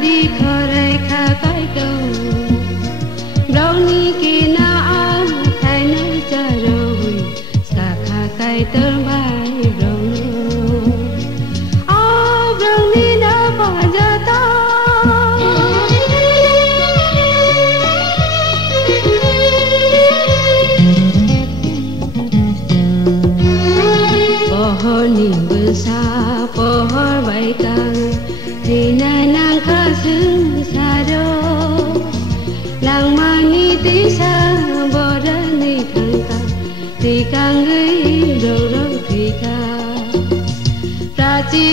di khorai kha kai to brownie ki na am khai na cha rồi ska kha kai to bai brownie brownie na ba ja ta pohon ni besar pohon baikang Rina nang kasung sado lang mani tisa bodani thangka tikang gei ro ro thika prachi